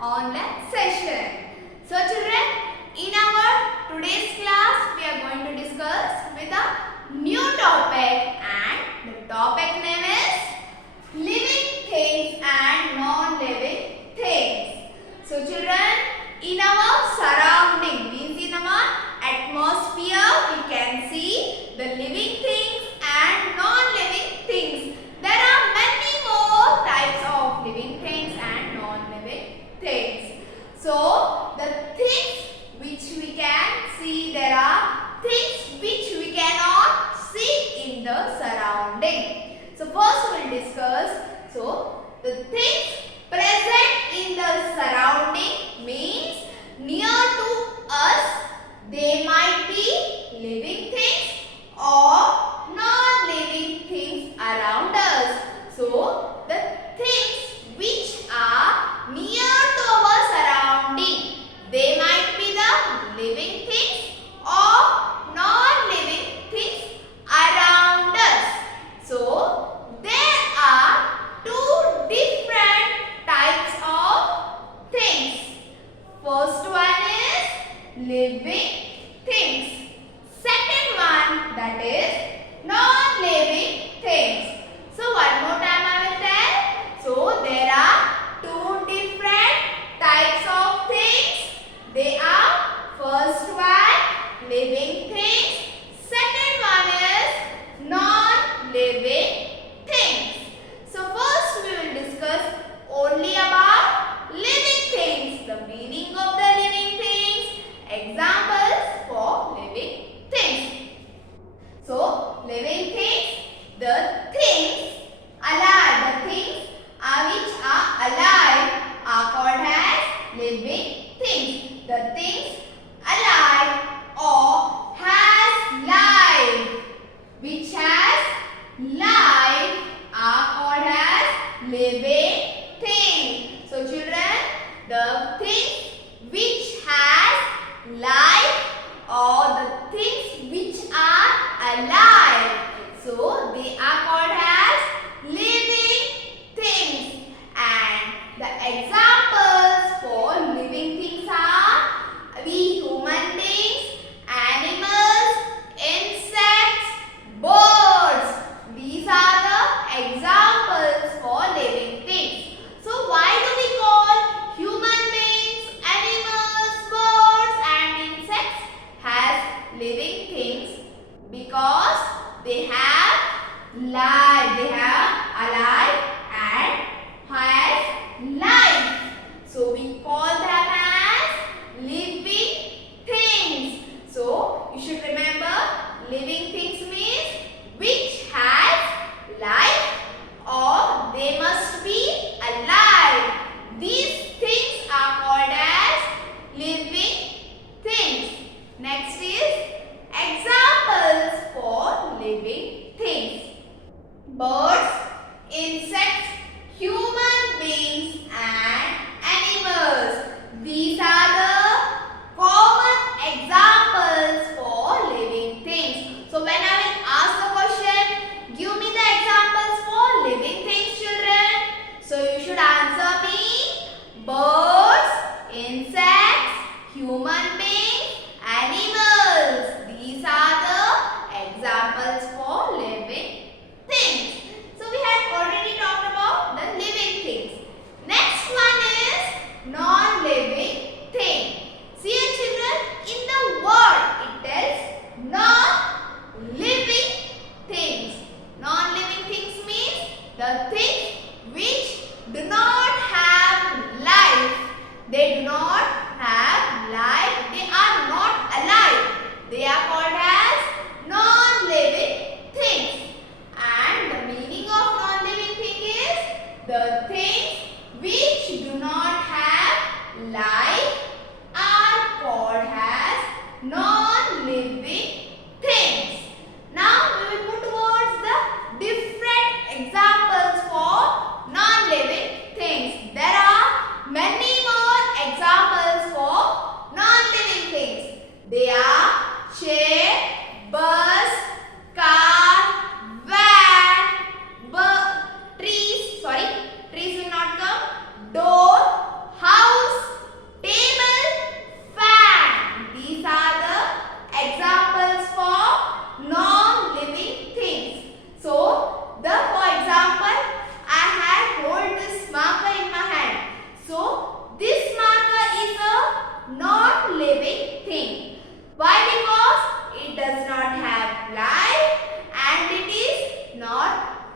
online session. So children, in our today's class we are going to discuss with a new topic, and the topic name is living things and non-living things. So children, in our surrounding, means in our atmosphere, we can see the living things and non-living things. There are many more types of living things and non-living things. So the things which we can see, there are things which we cannot see in the surrounding. So first we will discuss, so the things present in the surrounding means near to us. They might be living things or non-living things around us. So the things which are near to our surrounding, they might be the living things or non-living things around us. So there are two different types of things. First one is living things. Second one, that is non-living things. So one more time I will tell. So there are two different types of things. They are first one living things. Second one is non-living things. So first we will discuss only about living things, the meaning of the living things, examples for living things. So living things, the things alive, the things which are alive are called as living things. The things alive or has life, which has life, are called as living things. So children, the things which has life or the things which are alive, so they are called as living things. And the examples for living things are we human beings, animals, insects, birds. These are the examples for living things. So why do we call human beings, animals, birds and insects as living things? Because they have life, they have alive and has life. So we call them as living things. So you should remember, living things means which has life or they must be alive. These things are called as living things. Next is examples for living things. Birds, insects, human beings and animals. These are the common examples for living things. So when I will ask the question, give me the examples for living things, children. So you should answer me birds, insects, human beings, animals. These are the examples for living things. So we had already talked about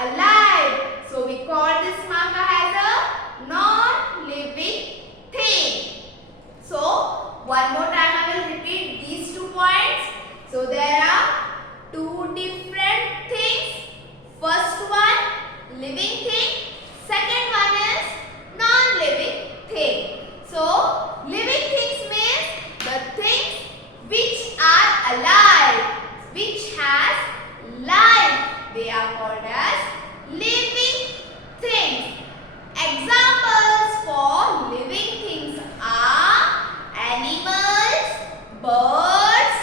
alive. So we call this marker as a non-living thing. So one more time I will repeat these 2 points. So there are 2 different things. First one, living thing. Second one is non-living thing. So living things means the things which are alive, which has life. They are called as living things. Examples for living things are animals, birds,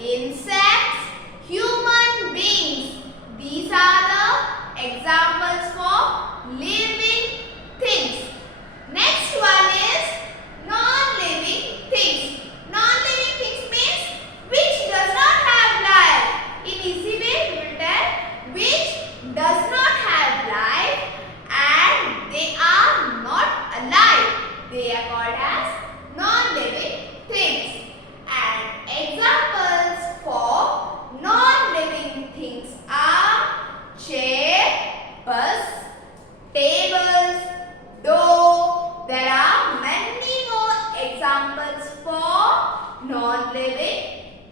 insects, human beings. These are the examples for living things. Next one is non-living things. Non-living things means which does not have life. In easy way we will tell which does not have life and they are not alive. They are called as non-living things. And examples for non-living things are chair, bus, tables, door. There are many more examples for non-living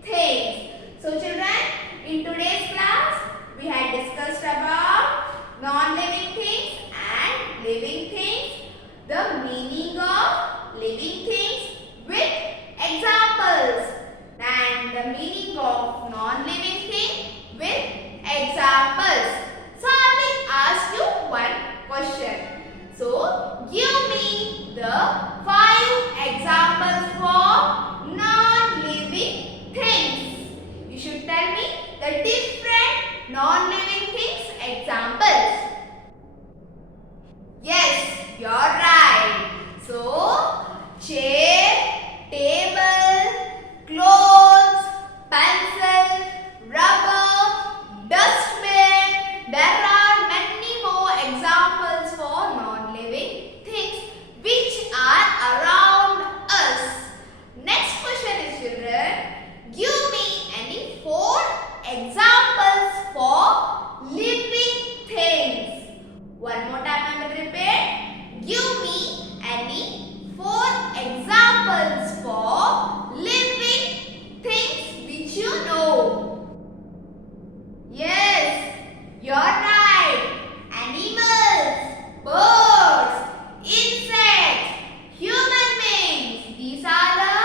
things. So children, in today's class, we had discussed about non-living things and living things, the meaning of living things with examples, and the meaning of non-living thing with examples. So I will ask you one question. So give me the 5 examples for non-living things. You should tell me the different non-living things examples. Yes, you're right. So chair, table, clothes, pencil, rubber, dustbin. There are many more examples for non-living things which are around us. Next question is, children, give me any 4 examples for living things. One more time I will repeat. Give me any 4 examples for living things which you know. Yes, you're right. Animals, birds, insects, human beings. These are the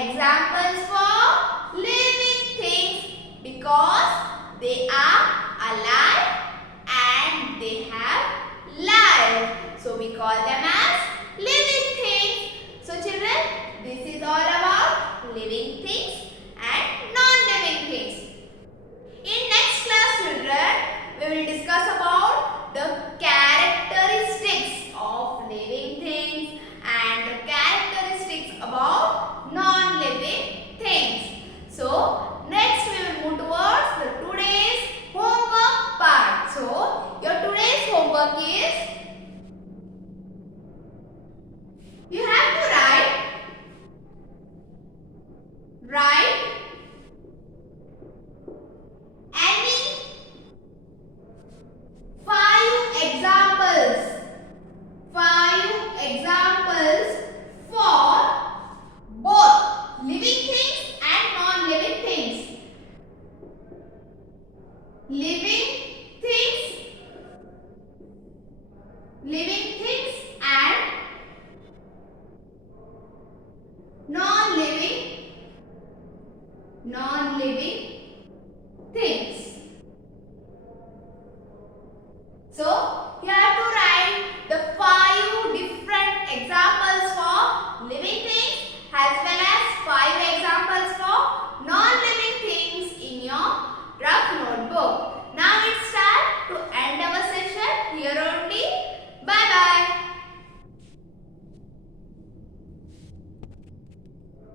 examples for living things because they are alive and they have life. So we call them as living things. So children, this is all about living things and non-living things. In next class, children, we will discuss about the characteristics of living things and the characteristics about non-living things. So next we will move towards the today's homework part. So your today's homework is